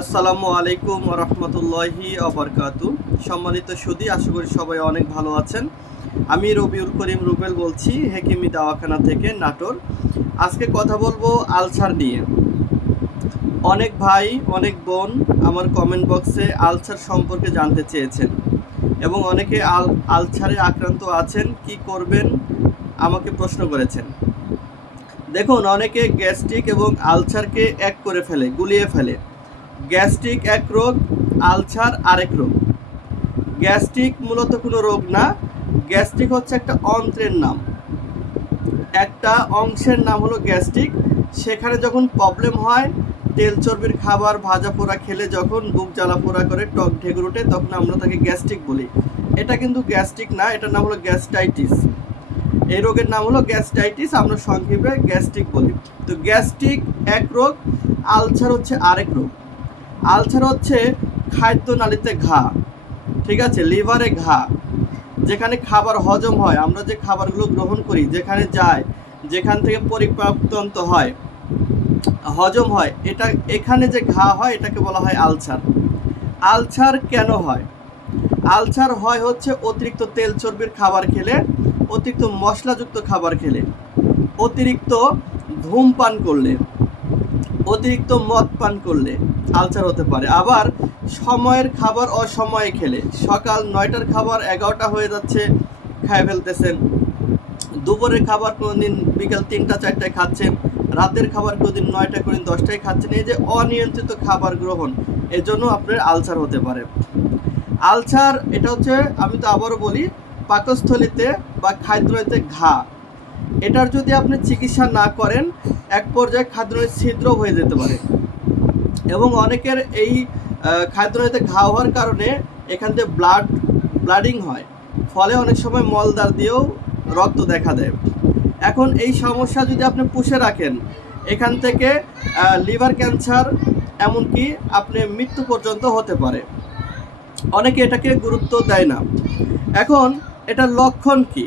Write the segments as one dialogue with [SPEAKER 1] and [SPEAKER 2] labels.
[SPEAKER 1] আসসালামু আলাইকুম রহমতুল্লাহি আবরকাতু সম্মানিত সুদী, আশা করি সবাই অনেক ভালো আছেন। আমি রবিউল করিম রুবেল বলছি, হেকিমি দাওয়াখানা থেকে নাটোর। আজকে কথা বলব আলসার নিয়ে। অনেক ভাই, অনেক বোন আমার কমেন্ট বক্সে আলসার সম্পর্কে জানতে চেয়েছেন এবং অনেকে আল, আলসারে আক্রান্ত আছেন, কি করবেন আমাকে প্রশ্ন করেছেন। দেখুন, অনেকে গ্যাস্ট্রিক এবং আলসারকে এক করে ফেলে, গুলিয়ে ফেলে। গ্যাস্ট্রিক এক রোগ, আলসার আরেক রোগ। গ্যাস্ট্রিক মূলত কোনো রোগ না, গ্যাস্ট্রিক হচ্ছে একটা অন্ত্রের নাম। একটা অংশের নাম হলো গ্যাস্ট্রিক। সেখানে যখন প্রবলেম হয়, তেল চর্বির খাবার, ভাজা পোড়া খেলে যখন বুক জ্বালা পোড়া করে, টক ঢেকুর ওঠে, তখন আমরা তাকে গ্যাস্ট্রিক বলি। এটা কিন্তু গ্যাস্ট্রিক না, এটার নাম হলো গ্যাস্ট্রাইটিস এই রোগের নাম হলো গ্যাস্ট্রাইটিস আমরা সংক্ষেপে গ্যাস্ট্রিক বলি। তো গ্যাস্ট্রিক এক রোগ, আলসার হচ্ছে আরেক রোগ। আলসার হচ্ছে খাদ্য নালীতে ঘা, ঠিক আছে? লিভারে ঘা, যেখানে খাবার হজম হয়। আমরা যে খাবারগুলো গ্রহণ করি, যেখানে যায়, যেখান থেকে পরিপাকতন্ত্র হয়, হজম হয়, এটা এখানে যে ঘা হয়, এটাকে বলা হয় আলসার। আলসার কেন হয়? আলসার হয় হচ্ছে অতিরিক্ত তেল চর্বির খাবার খেলে, অতিরিক্ত মশলাযুক্ত খাবার খেলে, অতিরিক্ত ধূমপান করলে। অতিরিক্ত মদ পান করলে আলসার হতে পারে। আবার সময়ের খাবার অসময়ে খেলে। সকাল নয়টার খাবার এগারোটা হয়ে যাচ্ছে, খায় ফেলতেছেন। দুপুরের খাবার কোনোদিন বিকাল তিনটা, চারটায় খাচ্ছেন। রাতের খাবার কোনোদিন নয়টা কোনোদিন দশটায় খাচ্ছেন। এই যে অনিয়ন্ত্রিত খাবার গ্রহণ, এজন্য আপনার আলসার হতে পারে। আলসার, এটা হচ্ছে, আমি তো আবারও বলি, পাকস্থলিতে বা খাদ্যতে ঘা এটার যদি আপনি চিকিৎসা না করেন, এক পর্যায়ে খাদ্যনলীর ছিদ্র হয়ে যেতে পারে। এবং অনেকের এই খাদ্যনলীতে ঘা হওয়ার কারণে এখান থেকে ব্লাড ব্লাডিং হয়। ফলে অনেক সময় মলদার দিয়েও রক্ত দেখা দেয়। এখন এই সমস্যা যদি আপনি পুষে রাখেন, এখান থেকে লিভার ক্যান্সার এমনকি আপনি মৃত্যু পর্যন্ত হতে পারে। অনেকে এটাকে গুরুত্ব দেয় না। এখন এটার লক্ষণ কি?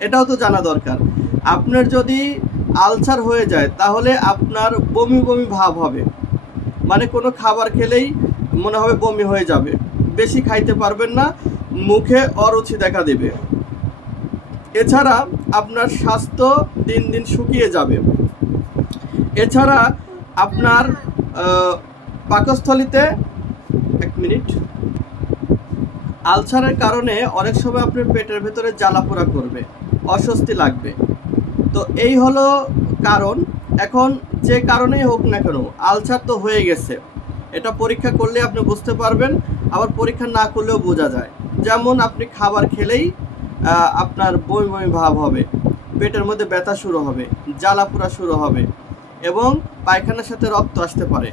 [SPEAKER 1] এটাও তো জানা দরকার। আপনার যদি আলসার হয়ে যায়, তাহলে আপনার বমি বমি ভাব হবে। মানে কোনো খাবার খেলেই মনে হবে বমি হয়ে যাবে। বেশি খাইতে পারবেন না, মুখে অরুচি দেখা দেবে। এছাড়া আপনার স্বাস্থ্য দিন দিন শুকিয়ে যাবে। এছাড়া আপনার পাকস্থলিতে এক মিনিট। আলসারের কারণে অনেক সময় আপনার পেটের ভেতরে জ্বালা জ্বালাপোড়া করবে। অস্বস্তি লাগবে। তো এই হলো কারণ। এখন যে কারণেই হোক না কেন, আলসার তো হয়ে গেছে। এটা পরীক্ষা করলে আপনি বুঝতে পারবেন, আবার পরীক্ষা না করলেও বোঝা যায়। যেমন আপনি খাবার খেলেই আপনার বমি বমি ভাব হবে, পেটের মধ্যে ব্যথা শুরু হবে জ্বালাপোড়া শুরু হবে, এবং পায়খানার সাথে রক্ত আসতে পারে।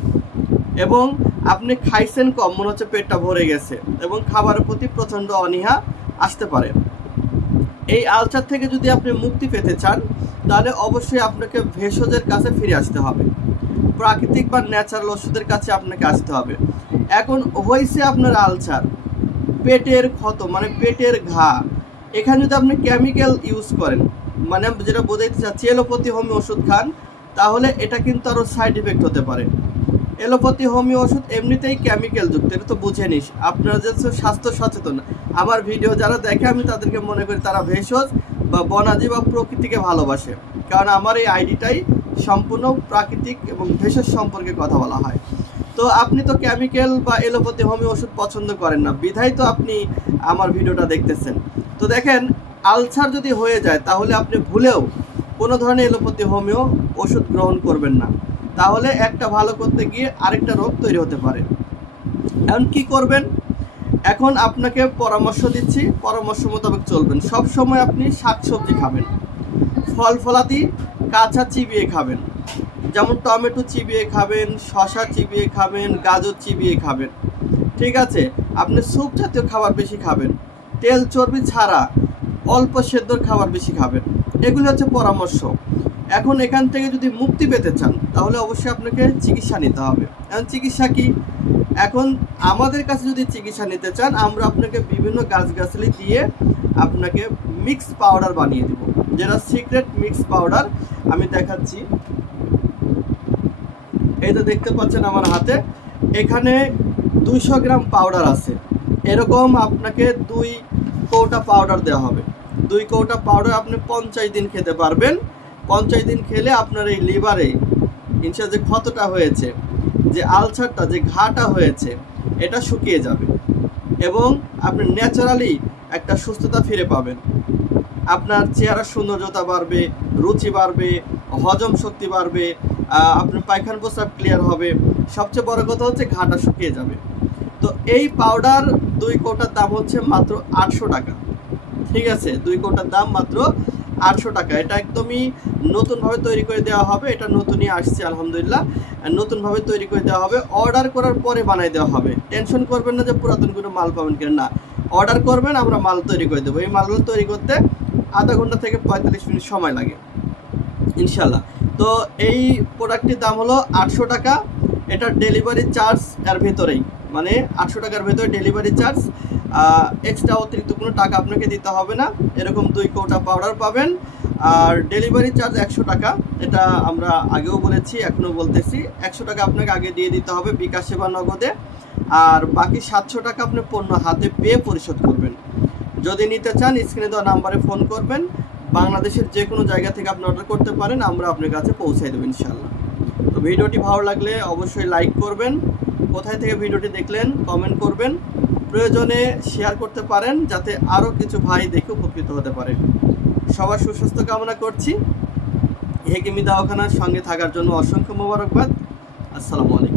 [SPEAKER 1] এবং আপনি খাইছেন কম, মনে হচ্ছে পেটটা ভরে গেছে, এবং খাবারের প্রতি প্রচণ্ড অনীহা আসতে পারে। এই আলসার থেকে যদি আপনি মুক্তি পেতে চান, তাহলে অবশ্যই আপনাকে ভেষজের কাছে ফিরে আসতে হবে। প্রাকৃতিক বা ন্যাচারাল ওষুধের কাছে আপনাকে আসতে হবে। এখন হয়েছে আপনার আলসার পেটের ক্ষত মানে পেটের ঘা। এখানে যদি আপনি কেমিক্যাল ইউজ করেন মানে যেটা বোঝাইতে চাচ্ছি, এলোপ্যাথি হোমি ওষুধ খান, তাহলে এটা কিন্তু আরও সাইড ইফেক্ট হতে পারে। এলোপ্যাথি, হোমিও ওষুধ, এমনিতেই কেমিক্যাল যুক্ত, এটা তো বুঝে নিস আপনারা যে স্বাস্থ্য সচেতন, আমার ভিডিও যারা দেখে, আমি তাদেরকে মনে করি তারা ভেষজ বা বনাজি বা প্রকৃতিকে ভালোবাসে। কারণ আমার এই আইডিটাই সম্পূর্ণ প্রাকৃতিক এবং ভেষজ সম্পর্কে কথা বলা হয়। তো আপনি তো কেমিক্যাল বা এলোপ্যাথি, হোমিও ওষুধ পছন্দ করেন না। বিধাই তো আপনি আমার ভিডিওটা দেখতেছেন। তো দেখেন, আলসার যদি হয়ে যায়, তাহলে আপনি ভুলেও কোনো ধরনের এলোপ্যাথি, হোমিও ওষুধ গ্রহণ করবেন না। তাহলে একটা ভালো করতে গিয়ে আরেকটা রোগ তৈরি হতে পারে। এখন কি করবেন? এখন আপনাকে পরামর্শ দিচ্ছি, পরামর্শ মোতাবেক চলবেন। সব সময় আপনি শাকসবজি খাবেন ফল ফলাদি কাঁচা চিবিয়ে খাবেন, যেমন টমেটো চিবিয়ে খাবেন শশা চিবিয়ে খাবেন, গাজর চিবিয়ে খাবেন। ঠিক আছে? আপনি স্যুপ জাতীয় খাবার বেশি খাবেন, তেল চর্বি ছাড়া অল্প সেদ্ধর খাবার বেশি খাবেন। এগুলি হচ্ছে পরামর্শ। এখন এখান থেকে যদি মুক্তি পেতে চান, তাহলে অবশ্যই আপনাকে চিকিৎসা নিতে হবে। এখন চিকিৎসা কি? এখন আমাদের কাছে যদি চিকিৎসা নিতে চান, আমরা আপনাকে বিভিন্ন গাছগাছালি দিয়ে আপনাকে মিক্স পাউডার বানিয়ে দেব। যেটা সিক্রেট মিক্স পাউডার আমি দেখাচ্ছি। এই তো দেখতে পাচ্ছেন আমার হাতে, এখানে দুইশো গ্রাম পাউডার আছে। এরকম আপনাকে দুই কৌটা পাউডার দেওয়া হবে। দুই কৌটা পাউডার আপনি পঞ্চাশ দিন খেতে পারবেন। পঞ্চাশ দিন খেলে আপনার এই লিভারে ইনশা যে ক্ষতটা হয়েছে, যে আলসারটা, যে ঘাটা হয়েছে, এটা শুকিয়ে যাবে। এবং আপনি ন্যাচারালি একটা সুস্থতা ফিরে পাবেন। আপনার চেহারার সৌন্দর্যতা বাড়বে, রুচি বাড়বে, হজম শক্তি বাড়বে আপনার পায়খানা প্রস্রাব ক্লিয়ার হবে। সবচেয়ে বড় কথা হচ্ছে ঘাটা শুকিয়ে যাবে। তো এই পাউডার দুই কোটার দাম হচ্ছে মাত্র আটশো টাকা। ঠিক আছে? দুই কোটার দাম মাত্র আটশো টাকা। এটা একদমই নতুনভাবে তৈরি করে দেওয়া হবে, এটা নতুনই আসছে, আলহামদুলিল্লাহ। নতুনভাবে তৈরি করে দেওয়া হবে অর্ডার করার পরে বানাই দেওয়া হবে। টেনশন করবেন না যে পুরাতন কোনো মাল পাবেন কিনা, না। অর্ডার করবেন, আমরা মাল তৈরি করে দেবো। এই মালগুলো তৈরি করতে আধা ঘণ্টা থেকে পঁয়তাল্লিশ মিনিট সময় লাগে ইনশাল্লাহ তো এই প্রোডাক্টটির দাম হলো আটশো টাকা। এটা ডেলিভারি চার্জ এর ভেতরেই মানে আটশো টাকার ভেতরে ডেলিভারি চার্জ এক্সট্রা অতিরিক্ত কোনো টাকা আপনাকে দিতে হবে না। এরকম দুই কৌটা পাউডার পাবেন। আর ডেলিভারি চার্জ একশো টাকা, এটা আমরা আগেও বলেছি, এখনও বলতেছি। একশো টাকা আপনাকে আগে দিয়ে দিতে হবে বিকাশে বা নগদে, আর বাকি সাতশো টাকা আপনি পণ্য হাতে পেয়ে পরিশোধ করবেন। যদি নিতে চান স্ক্রিনে দেওয়া নাম্বারে ফোন করবেন। বাংলাদেশের যে কোনো জায়গা থেকে আপনি অর্ডার করতে পারেন, আমরা আপনার কাছে পৌঁছাই দেবো ইনশাল্লাহ তো ভিডিওটি ভালো লাগলে অবশ্যই লাইক করবেন। কোথায় থেকে ভিডিওটি দেখলেন কমেন্ট করবেন। প্রয়োজনে শেয়ার করতে পারেন, যাতে আরও কিছু ভাই দেখে উপকৃত হতে পারে। সবার সুস্বাস্থ্য কামনা করছি। হেকিমি দাওখানার সঙ্গে থাকার জন্য অসংখ্য মোবারকবাদ। আসসালামু আলাইকুম।